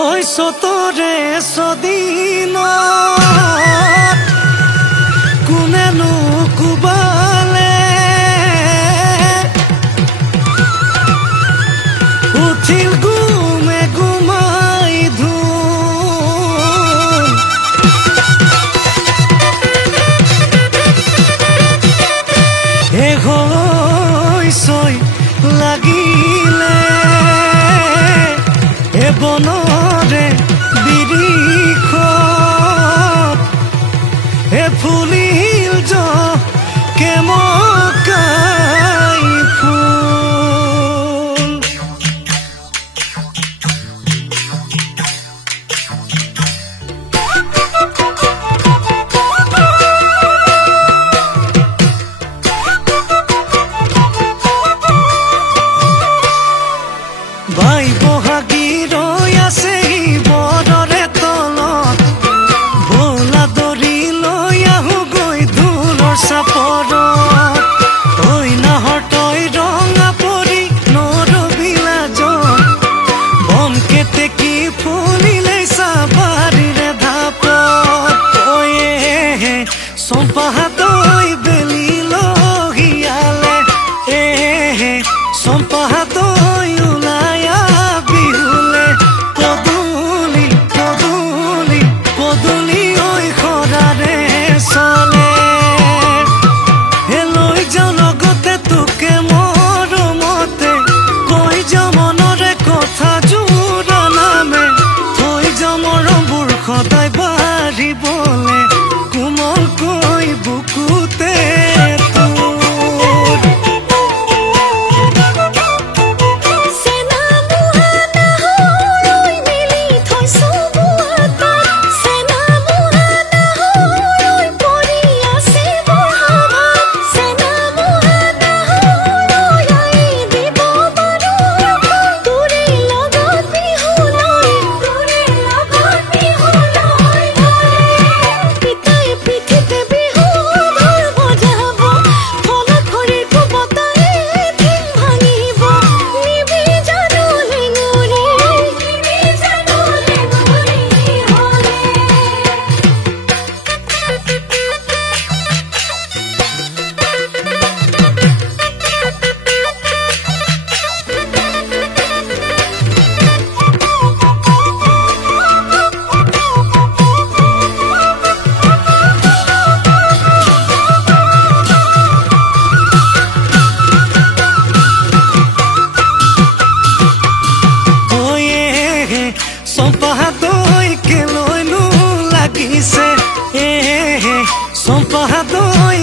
ওই সতরে সদিন কোনেনো কুবালে উঠিল গুমে গুমাই ধুল এ হইছই লাগিলে এ বনরে বিৰিখত এ ফুলিল কেমকাই ফুল বাই বহাগী ৰৈ আছে বৰৰে তলত বোলা দৰি লৈ আহো গৈ ধূলৰ চাপৰত ঐ নাহৰ তই ৰঙা পৰি নৰবিলাজত বন কেতেকী ফুলিলে চাবাৰীৰে ধাপত ঐ চম্পাহাতৈ বেলি লহিয়ালে চম্পাহাতৈ সদায় বাঢ়িবলে কোমলকৈ বুকুতে চম্পাহাতৈ কেলৈনো লাগিছে চম্পাহাতৈ